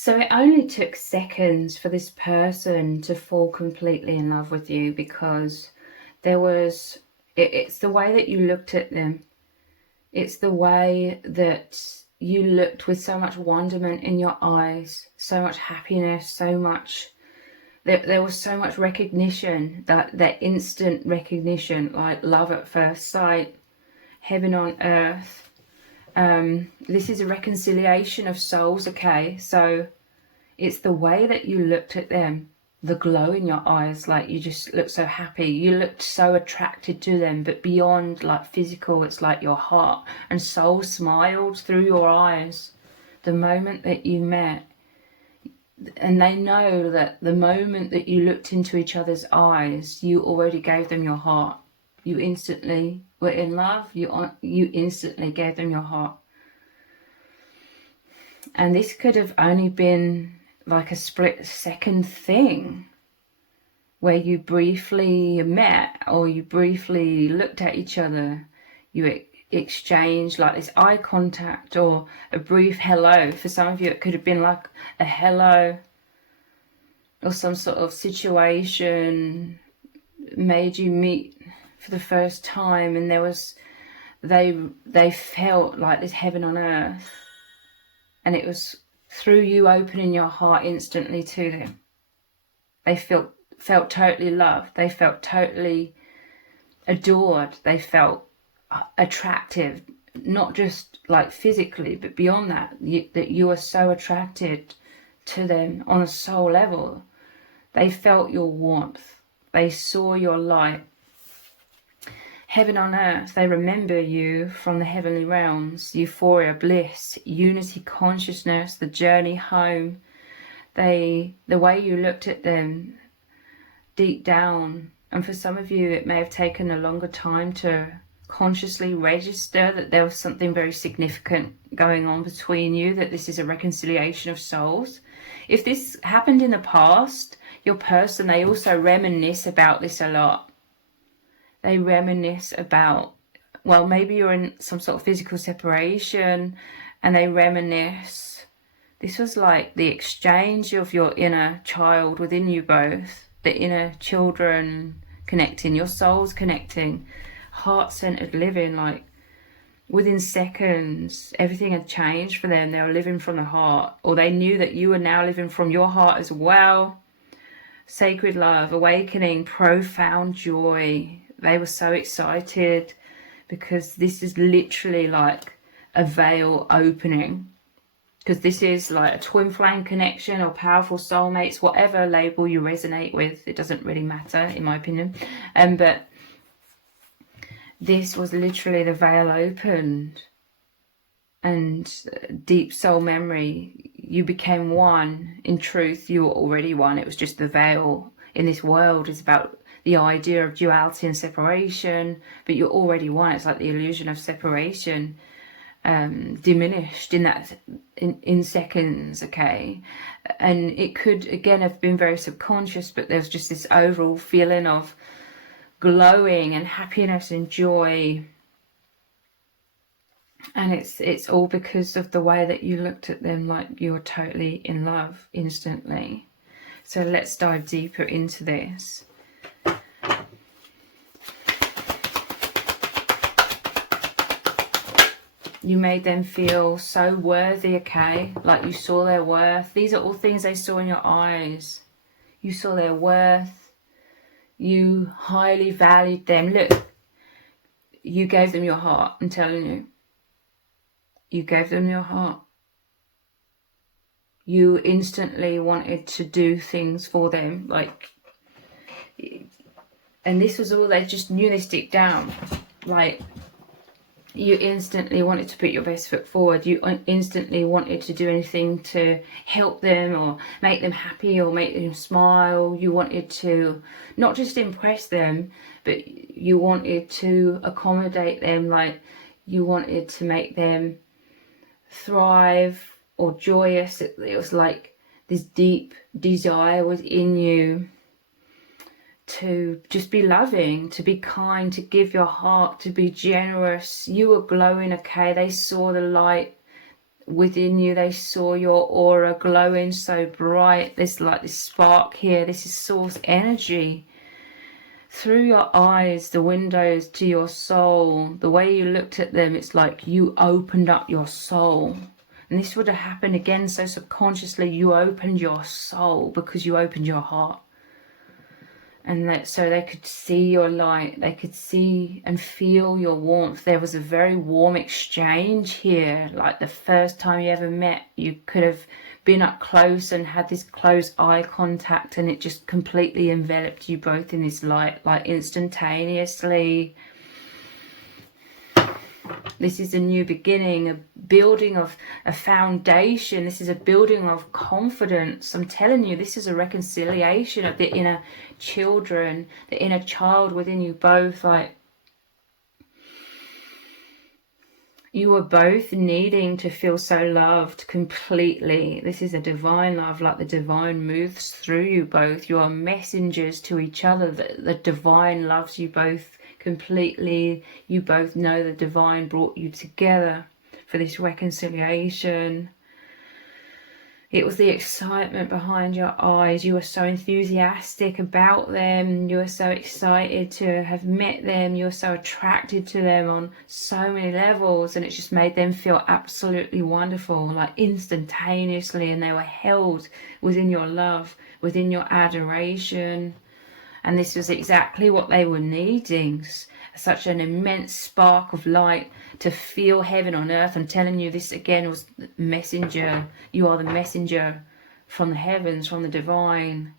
So it only took seconds for this person to fall completely in love with you, because there was, it's the way that you looked at them. It's the way that you looked with so much wonderment in your eyes, so much happiness, so much, there was so much recognition, that instant recognition, like love at first sight, heaven on earth. This is a reconciliation of souls, okay? So it's the way that you looked at them, the glow in your eyes, like you just looked so happy, you looked so attracted to them, but beyond like physical, it's like your heart and soul smiled through your eyes the moment that you met. And they know that the moment that you looked into each other's eyes, you already gave them your heart. You instantly were in love. You instantly gave them your heart. And this could have only been like a split-second thing where you briefly met, or you briefly looked at each other. You exchanged like this eye contact, or a brief hello. For some of you, it could have been like a hello, or some sort of situation made you meet for the first time, and there was, they felt like this heaven on earth, and it was through you opening your heart instantly to them. They felt totally loved. They felt totally adored. They felt attractive, not just like physically, but beyond that, that you were so attracted to them on a soul level. They felt your warmth. They saw your light. Heaven on earth, they remember you from the heavenly realms, euphoria, bliss, unity, consciousness, the journey home. The way you looked at them deep down, and for some of you it may have taken a longer time to consciously register that there was something very significant going on between you, that this is a reconciliation of souls. If this happened in the past, your person, they also reminisce about this a lot. They reminisce about, well, maybe you're in some sort of physical separation, and they reminisce. This was like the exchange of your inner child within you both, the inner children connecting, your souls connecting, heart-centered living. Like within seconds, everything had changed for them. They were living from the heart, or they knew that you were now living from your heart as well. Sacred love, awakening, profound joy. They were so excited, because this is literally like a veil opening. Because this is like a twin flame connection, or powerful soulmates, whatever label you resonate with. It doesn't really matter, in my opinion. But this was literally the veil opened. And deep soul memory, you became one. In truth, you were already one. It was just the veil in this world is about the idea of duality and separation, but you're already one. It's like the illusion of separation diminished in that in seconds, okay? And it could again have been very subconscious, but there's just this overall feeling of glowing and happiness and joy. And it's all because of the way that you looked at them, like you were totally in love instantly. So let's dive deeper into this. You made them feel so worthy, okay? Like you saw their worth. These are all things they saw in your eyes. You saw their worth. You highly valued them. Look, you gave them your heart, I'm telling you. You gave them your heart. You instantly wanted to do things for them, like, and this was all, they just knew this deep down. Like, you instantly wanted to put your best foot forward. You instantly wanted to do anything to help them, or make them happy, or make them smile. You wanted to not just impress them, but you wanted to accommodate them. Like, you wanted to make them thrive or joyous. It was like this deep desire was in you to just be loving, to be kind, to give your heart, to be generous. You were glowing, okay? They saw the light within you. They saw your aura glowing so bright. There's like this spark here. This is source energy. Through your eyes, the windows to your soul, the way you looked at them, it's like you opened up your soul. And this would have happened again so subconsciously. You opened your soul because you opened your heart. And so they could see your light. They could see and feel your warmth. There was a very warm exchange here. Like the first time you ever met, you could have been up close and had this close eye contact, and it just completely enveloped you both in this light, like instantaneously. This is a new beginning, a building of a foundation. This is a building of confidence. I'm telling you, this is a reconciliation of the inner children, the inner child within you both. Like, you are both needing to feel so loved completely. This is a divine love, like the divine moves through you both. You are messengers to each other. The divine loves you both completely. You both know the divine brought you together for this reconciliation. It was the excitement behind your eyes. You were so enthusiastic about them. You were so excited to have met them. You were so attracted to them on so many levels, and it just made them feel absolutely wonderful, like instantaneously, and they were held within your love, within your adoration. And this was exactly what they were needing. Such an immense spark of light to feel heaven on earth. I'm telling you, this again was the messenger. You are the messenger from the heavens, from the divine.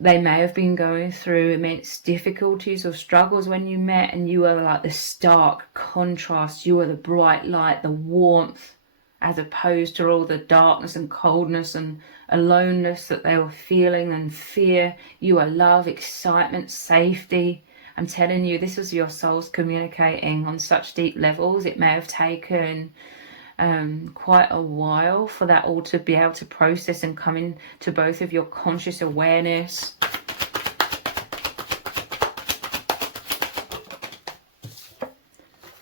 They may have been going through immense difficulties or struggles when you met, and you were like the stark contrast. You were the bright light, the warmth, as opposed to all the darkness and coldness and aloneness that they were feeling, and fear. You are love, excitement, safety. I'm telling you, this was your souls communicating on such deep levels. It may have taken quite a while for that all to be able to process and come into both of your conscious awareness.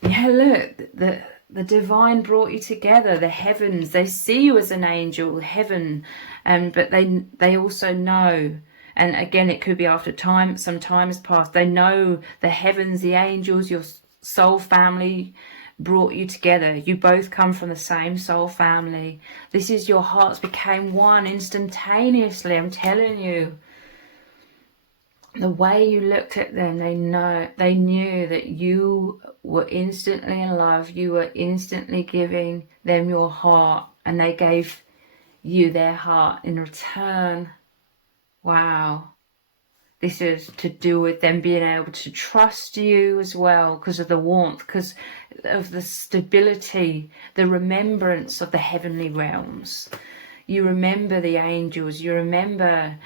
Yeah, look, the divine brought you together. The heavens, they see you as an angel, heaven, but they also know. And again, it could be after some time has passed. They know the heavens, the angels, your soul family brought you together. You both come from the same soul family. This is your hearts became one instantaneously. I'm telling you. The way you looked at them, they knew that you were instantly in love. You were instantly giving them your heart, and they gave you their heart in return. Wow. This is to do with them being able to trust you as well, because of the warmth, because of the stability, the remembrance of the heavenly realms. You remember the angels, you remember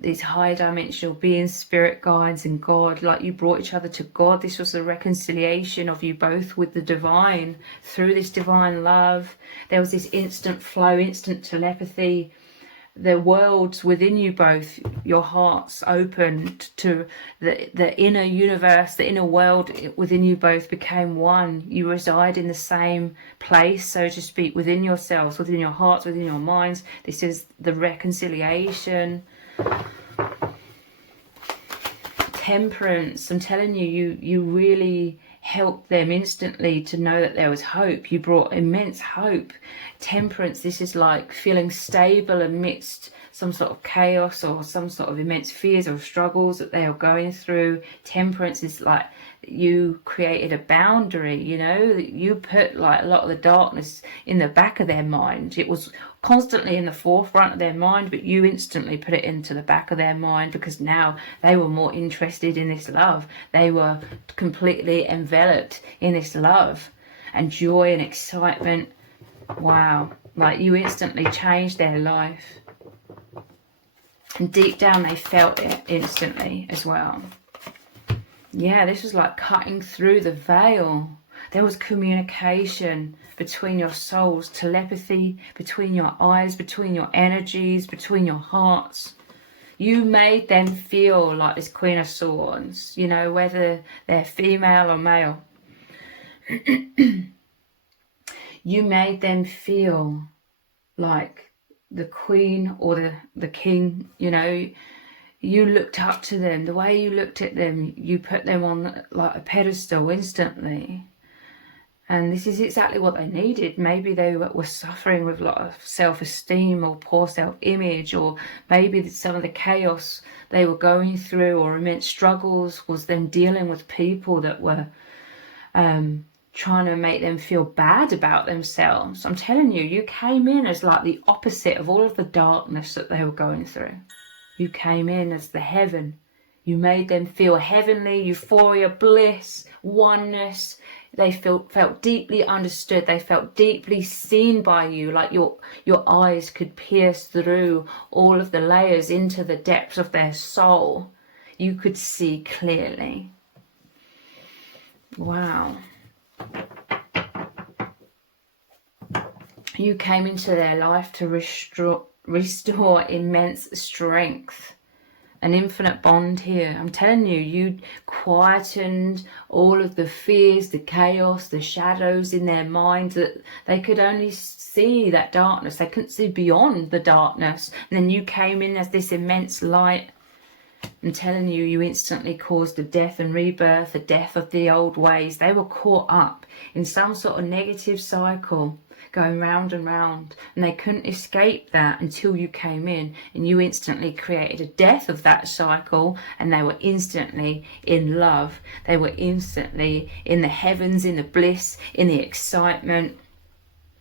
these high dimensional beings, spirit guides, and God. Like, you brought each other to God. This was the reconciliation of you both with the divine through this divine love. There was this instant flow, instant telepathy. The worlds within you both, your hearts opened to the inner universe, the inner world within you both became one. You reside in the same place, so to speak, within yourselves, within your hearts, within your minds. This is the reconciliation. Temperance, I'm telling you, you really helped them instantly to know that there was hope. You brought immense hope. Temperance, this is like feeling stable amidst some sort of chaos or some sort of immense fears or struggles that they are going through. Temperance is like you created a boundary, you know, you put like a lot of the darkness in the back of their mind. It was constantly in the forefront of their mind, but you instantly put it into the back of their mind, because now they were more interested in this love. They were completely enveloped in this love and joy and excitement. Wow, like you instantly changed their life. And deep down they felt it instantly as well. Yeah, this was like cutting through the veil. There was communication between your souls, telepathy between your eyes, between your energies, between your hearts. You made them feel like this Queen of Swords, you know, whether they're female or male. You made them feel like the queen or the king, you know. You looked up to them. The way you looked at them, you put them on like a pedestal instantly. And this is exactly what they needed. Maybe they were suffering with a lot of self-esteem or poor self-image, or maybe some of the chaos they were going through or immense struggles was them dealing with people that were trying to make them feel bad about themselves. I'm telling you, you came in as like the opposite of all of the darkness that they were going through. You came in as the heaven. You made them feel heavenly, euphoria, bliss, oneness. They felt deeply understood. They felt deeply seen by you, like your eyes could pierce through all of the layers into the depths of their soul. You could see clearly. Wow. You came into their life to restore immense strength, an infinite bond here. I'm telling you, you quietened all of the fears, the chaos, the shadows in their minds, that they could only see that darkness. They couldn't see beyond the darkness. And then you came in as this immense light. I'm telling you, you instantly caused a death and rebirth, a death of the old ways. They were caught up in some sort of negative cycle, going round and round, and they couldn't escape that until you came in, and you instantly created a death of that cycle, and they were instantly in love. They were instantly in the heavens, in the bliss, in the excitement.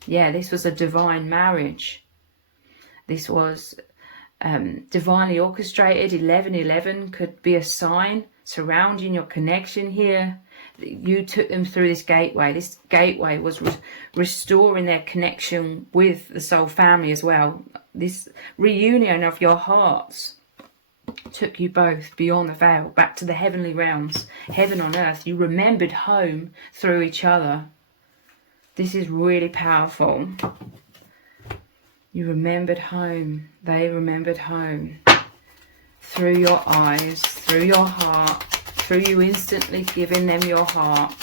Yeah, this was a divine marriage. This was divinely orchestrated. 1111 could be a sign surrounding your connection here. You took them through this gateway. This gateway was restoring their connection with the soul family as well. This reunion of your hearts took you both beyond the veil, back to the heavenly realms, heaven on earth. You remembered home through each other. This is really powerful. You remembered home. They remembered home. Through your eyes, through your heart, through you instantly giving them your heart.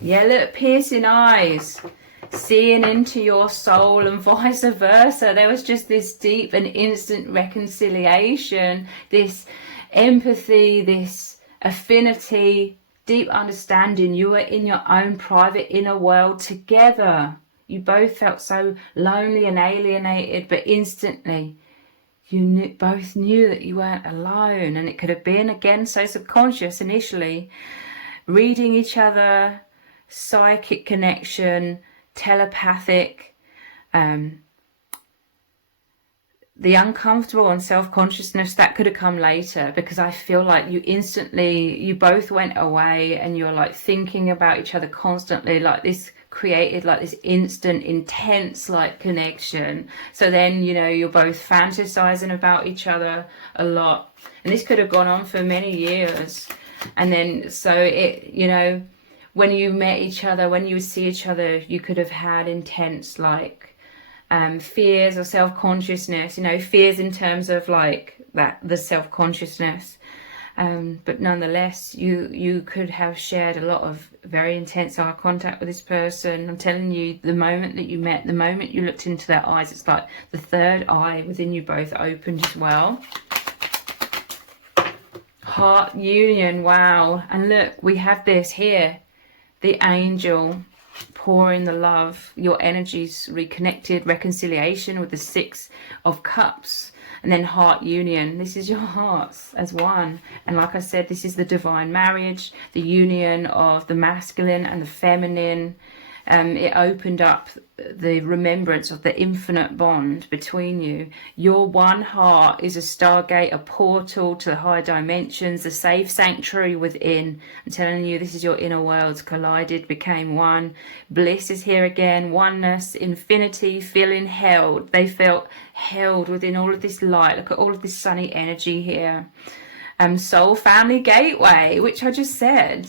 Yeah, look, piercing eyes, seeing into your soul and vice versa. There was just this deep and instant reconciliation, this empathy, this affinity, deep understanding. You were in your own private inner world together. You both felt so lonely and alienated, but instantly you both knew that you weren't alone. And it could have been, again, so subconscious initially, reading each other, psychic connection, telepathic, the uncomfortable and self-consciousness, that could have come later, because I feel like you both went away and you're like thinking about each other constantly, like this created like this instant intense like connection. So then, you know, you're both fantasizing about each other a lot, and this could have gone on for many years. And then so it, you know, when you met each other, when you would see each other, you could have had intense like fears or self-consciousness, you know, fears in terms of like that, the self-consciousness. But nonetheless, you could have shared a lot of very intense eye contact with this person. I'm telling you, the moment that you met, the moment you looked into their eyes, it's like the third eye within you both opened as well. Heart union, wow. And look, we have this here, the angel pouring the love, your energies reconnected, reconciliation with the 6 of Cups. And then heart union. This is your hearts as one. And like I said, this is the divine marriage, the union of the masculine and the feminine. It opened up the remembrance of the infinite bond between you. Your one heart is a stargate, a portal to the higher dimensions, a safe sanctuary within. I'm telling you, this is your inner worlds collided, became one. Bliss is here again, oneness, infinity, feeling held. They felt held within all of this light. Look at all of this sunny energy here. Soul family gateway, which I just said.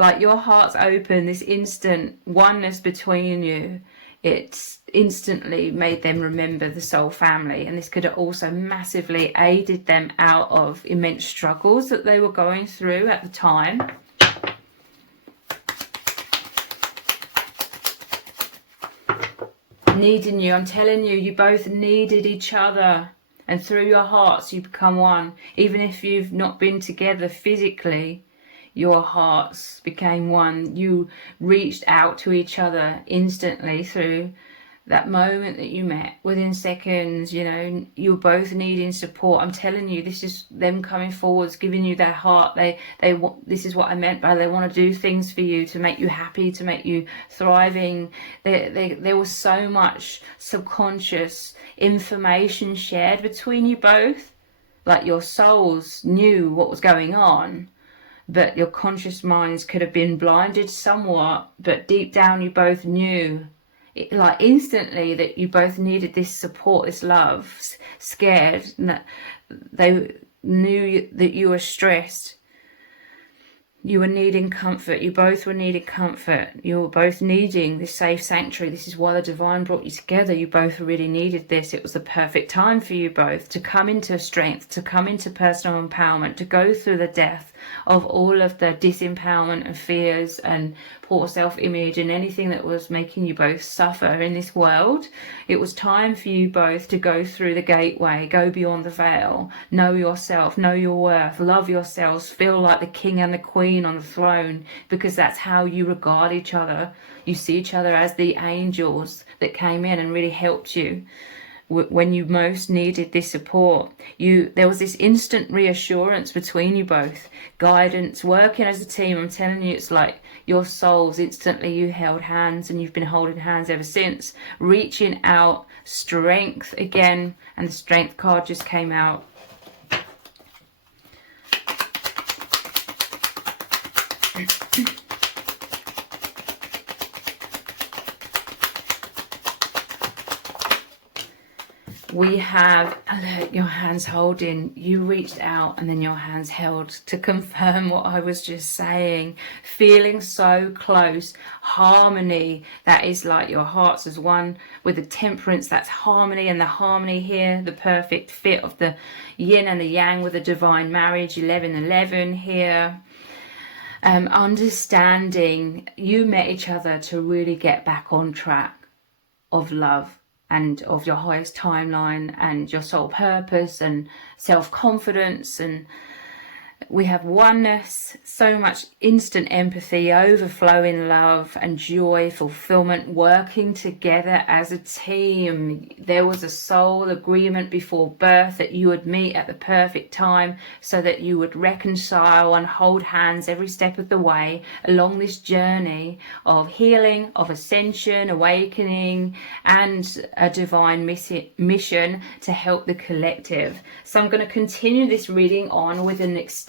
Like your heart's open, this instant oneness between you, it instantly made them remember the soul family. And this could have also massively aided them out of immense struggles that they were going through at the time. needing you. I'm telling you, you both needed each other. And through your hearts, you become one. Even if you've not been together physically, your hearts became one. You reached out to each other instantly through that moment that you met. Within seconds, you know, you're both needing support. I'm telling you, this is them coming forwards, giving you their heart. They want, this is what I meant by they want to do things for you, to make you happy, to make you thriving. There was so much subconscious information shared between you both. Like your souls knew what was going on, but your conscious minds could have been blinded somewhat, but deep down you both knew, like instantly, that you both needed this support, this love, scared, and that they knew that you were stressed. You were needing comfort. You both were needing comfort. You were both needing this safe sanctuary. This is why the divine brought you together. You both really needed this. It was the perfect time for you both to come into strength, to come into personal empowerment, to go through the death of all of the disempowerment and fears and poor self-image and anything that was making you both suffer in this world. It was time for you both to go through the gateway, go beyond the veil, know yourself, know your worth, love yourselves, feel like the king and the queen on the throne, because that's how you regard each other. You see each other as the angels that came in and really helped you when you most needed this support. There was this instant reassurance between you both, guidance, working as a team. I'm telling you, it's like your souls, instantly you held hands, and you've been holding hands ever since, reaching out, strength again, and the strength card just came out. We have, look, your hands holding, you reached out and then your hands held to confirm what I was just saying. Feeling so close, harmony, that is like your hearts as one with the temperance, that's harmony, and the harmony here, the perfect fit of the yin and the yang with the divine marriage, 11-11 here. Understanding, you met each other to really get back on track of love and of your highest timeline and your soul purpose and self-confidence, and we have oneness, so much instant empathy, overflowing love and joy, fulfillment, working together as a team. There was a soul agreement before birth that you would meet at the perfect time so that you would reconcile and hold hands every step of the way along this journey of healing, of ascension, awakening, and a divine mission to help the collective. So I'm going to continue this reading on with an extended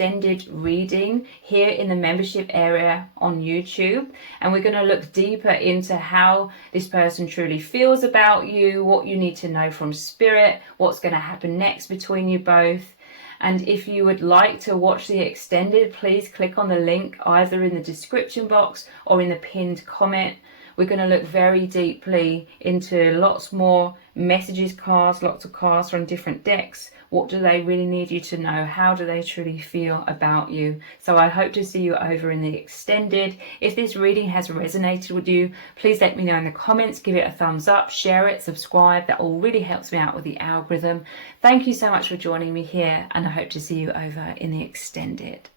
reading here in the membership area on YouTube, and we're going to look deeper into how this person truly feels about you, what you need to know from spirit, what's going to happen next between you both. And if you would like to watch the extended, please click on the link either in the description box or in the pinned comment. We're going to look very deeply into lots more messages cards, lots of cards from different decks. What do they really need you to know? How do they truly feel about you? So I hope to see you over in the extended. If this reading has resonated with you, please let me know in the comments. Give it a thumbs up, share it, subscribe. That all really helps me out with the algorithm. Thank you so much for joining me here, and I hope to see you over in the extended.